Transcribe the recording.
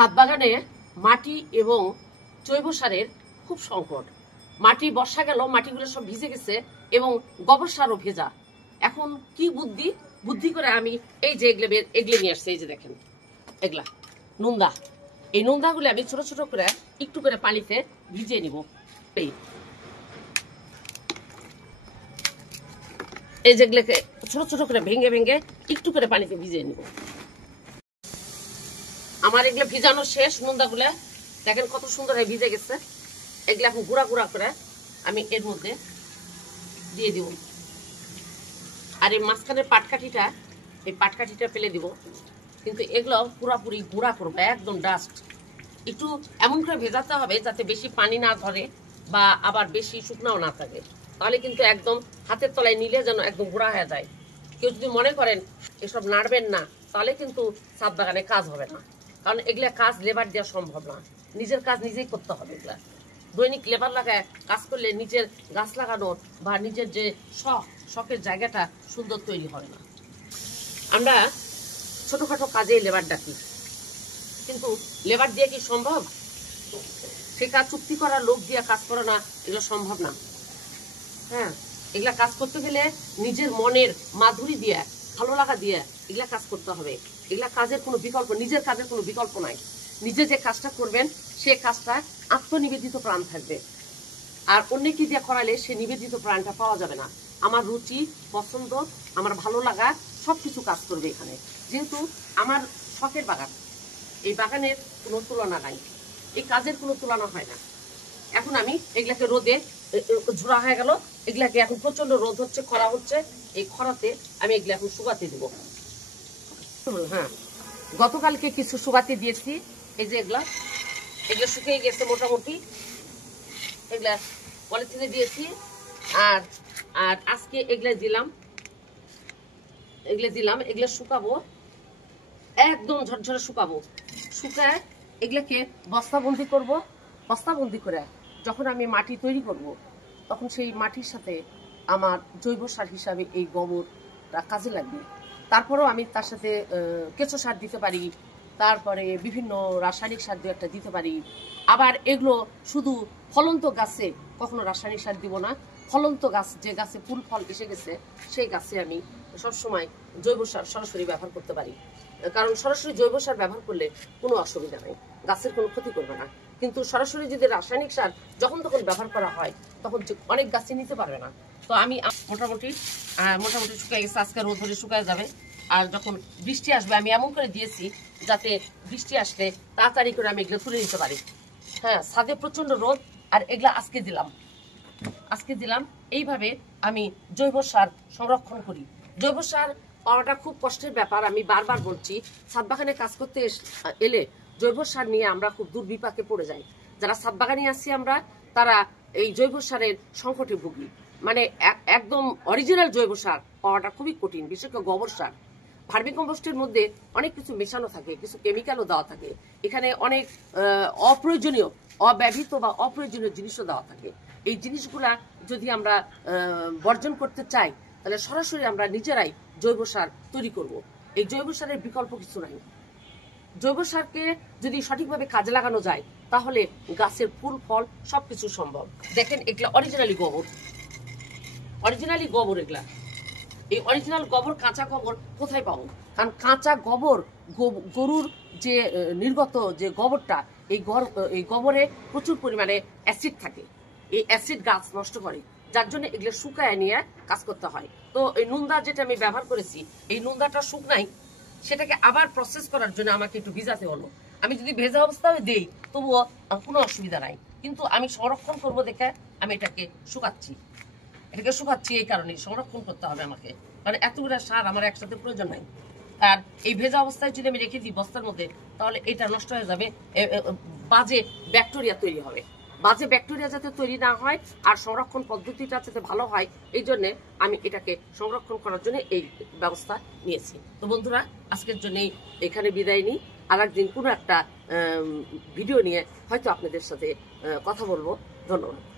ছাদ বাগানে মাটি এবং জৈব সারের খুব সংকট। মাটি বর্ষা গেল, মাটিগুলো সব ভিজে গেছে এবং গোবর সারও ভেজা। এখন কি বুদ্ধি করে আমি এই যে এগলে নিয়ে আসছি। এই যে দেখেন, এগুলা নুন্দা। এই নুন্দাগুলো আমি ছোট ছোট করে একটু করে পানিতে ভিজিয়ে নিব। এই যেগুলোকে ছোট ছোট করে ভেঙে ভেঙে একটু করে পানিতে ভিজিয়ে নিব। আমার এগুলো ভিজানো শেষ। নুন্দাগুলা দেখেন কত সুন্দর হয়ে ভিজে গেছে। এগুলো এখন গুঁড়া গুঁড়া করে আমি এর মধ্যে দিয়ে দিব। আর এই মাঝখানের পাটকাঠিটা, এই পাটকাঠিটা ফেলে দিব। কিন্তু এগুলো পুরোপুরি গুঁড়া করবো, একদম ডাস্ট। একটু এমন করে ভেজাতে হবে যাতে বেশি পানি না ধরে বা আবার বেশি শুকনাও না থাকে, তাহলে কিন্তু একদম হাতের তলায় নিলে যেন একদম গুঁড়া হয়ে যায়। কেউ যদি মনে করেন এসব নাড়বেন না, তাহলে কিন্তু ছাদ বাগানে কাজ হবে না। কারণ এগুলা কাজ লেবার দেওয়া সম্ভব না, নিজের কাজ নিজেই করতে হবে। এগুলা দৈনিক লেবার লাগায় কাজ করলে নিজের গাছ লাগানোর বা নিজের যে শখের জায়গাটা সুন্দর তৈরি হয় না। আমরা ছোটখাটো কাজে লেবার ডাকি, কিন্তু লেবার দিয়ে কি সম্ভব? সে কাজ চুক্তি করা লোক দিয়ে কাজ করা না, এগুলো সম্ভব না। হ্যাঁ, এগুলা কাজ করতে গেলে নিজের মনের মাধুরী দিয়ে, ভালো লাগা দিয়ে এগুলা কাজ করতে হবে। এগুলা কাজের কোনো বিকল্প, নিজের কাজের কোনো বিকল্প নাই। নিজে যে কাজটা করবেন সে কাজটা আত্মনিবেদিত প্রাণ থাকবে। আর অন্যকে দিয়ে করালে সে নিবেদিত প্রাণটা পাওয়া যাবে না। আমার রুচি, পছন্দ, আমার ভালো লাগা সবকিছু কাজ করবে এখানে। যেহেতু আমার শখের বাগান, এই বাগানের কোনো তুলনা নাই, এই কাজের কোনো তুলনা হয় না। এখন আমি এগুলাকে রোদে ঝোড়া হয়ে গেল, এগুলাকে এখন প্রচন্ড রোদ হচ্ছে, খরা হচ্ছে। এই খরাতে আমি এগুলা এখন শুকাতে দিব। হ্যাঁ, গতকালকে কিছু শুকাতে দিয়েছি। এই যে এগুলা শুকিয়ে গেছে মোটামুটি। এগুলা পলিথিনে দিয়েছি। আর আর আজকে এগুলা দিলাম, এগুলা শুকাবো, একদম ঝরঝরে শুকাবো। শুকায় এগুলাকে বস্তাবন্দি করব। বস্তাবন্দি করে যখন আমি মাটি তৈরি করব, তখন সেই মাটির সাথে আমার জৈব সার হিসাবে এই গোবরটা কাজে লাগবে। তারপরেও আমি তার সাথে কেঁচো সার দিতে পারি, তারপরে বিভিন্ন রাসায়নিক সার দিয়ে একটা দিতে পারি। আবার এগুলো শুধু ফলন্ত গাছে কখনো রাসায়নিক সার দিব না। ফলন্ত গাছ, যে গাছে ফুল ফল এসে গেছে, সেই গাছে আমি সবসময় জৈব সার সরাসরি ব্যবহার করতে পারি। কারণ সরাসরি জৈব সার ব্যবহার করলে কোনো অসুবিধা নেই, গাছের কোনো ক্ষতি করবে না। কিন্তু সরাসরি যদি রাসায়নিক সার যখন তখন ব্যবহার করা হয়, তখন অনেক গাছে নিতে পারবে না। তো আমি মোটামুটি শুকাই গেছে, আজকে রোদ ধরে শুকায় যাবে। আর যখন বৃষ্টি আসবে, আমি এমন করে দিয়েছি যাতে বৃষ্টি আসলে তাড়াতাড়ি করে আমি এগুলো তুলে নিতে পারি। হ্যাঁ, ছাদে প্রচন্ড রোদ, আর এগুলা আজকে দিলাম। এইভাবে আমি জৈব সার সংরক্ষণ করি। জৈব সার পাওয়াটা খুব কষ্টের ব্যাপার। আমি বারবার বলছি, ছাদ বাগানে কাজ করতে এলে জৈব সার নিয়ে আমরা খুব দুর্বিপাকে পড়ে যাই। যারা ছাদ বাগানে আছি আমরা, তারা এই জৈব সারের সংকটে ভুগি। মানে একদম অরিজিনাল জৈব সার পাওয়াটা খুবই কঠিন, বিশেষ করে গোবর সার। ভার্মি কম্পোস্টের মধ্যে অনেক কিছু মেশানো থাকে, কিছু কেমিক্যালও দেওয়া থাকে। এখানে অনেক অপ্রয়োজনীয়, অব্যবহৃত বা অপ্রয়োজনীয় জিনিসও দেওয়া থাকে। এই জিনিসগুলা যদি আমরা বর্জন করতে চাই, তাহলে সরাসরি আমরা নিজেরাই জৈব সার তৈরি করব। এই জৈব সারের বিকল্প কিছু নাই। জৈব সারকে যদি সঠিকভাবে কাজে লাগানো যায়, তাহলে গাছের ফুল ফল সবকিছু সম্ভব। দেখেন, এগুলা অরিজিনালি গোবর। এগুলা এই অরিজিনাল গোবর, কাঁচা গোবর কোথায় পাবো? কারণ কাঁচা গোবর, গরুর যে নির্গত যে গোবরটা, এই গোবরে প্রচুর পরিমাণে অ্যাসিড থাকে। এই অ্যাসিড গাছ নষ্ট করে, যার জন্য এগুলো শুকায় নিয়ে কাজ করতে হয়। তো এই নুন্দা যেটা আমি ব্যবহার করেছি, এই নুন্দাটা শুকনাই, সেটাকে আবার প্রসেস করার জন্য আমাকে একটু ভিজাতে হলো। আমি যদি ভেজা অবস্থায় দেই তবুও কোনো অসুবিধা নাই, কিন্তু আমি সংরক্ষণ করবো দেখে আমি এটাকে শুকাচ্ছি। এই কারণে সংরক্ষণ করতে হবে আমাকে, কারণ এতগুলো সার আমার একসাথে প্রয়োজন নাই। আর এই ভেজা অবস্থায় যদি আমি রেখে দিই বস্তার মধ্যে, তাহলে এটা নষ্ট হয়ে যাবে, বাজে ব্যাকটেরিয়া তৈরি হবে। বাজে ব্যাকটেরিয়া যাতে তৈরি না হয় আর সংরক্ষণ পদ্ধতিটা যাতে ভালো হয়, এই জন্য আমি এটাকে সংরক্ষণ করার জন্য এই ব্যবস্থা নিয়েছি। তো বন্ধুরা, আজকের জন্য এখানে বিদায় নিই। আর একদিন কোনো একটা ভিডিও নিয়ে হয়তো আপনাদের সাথে কথা বলবো। ধন্যবাদ।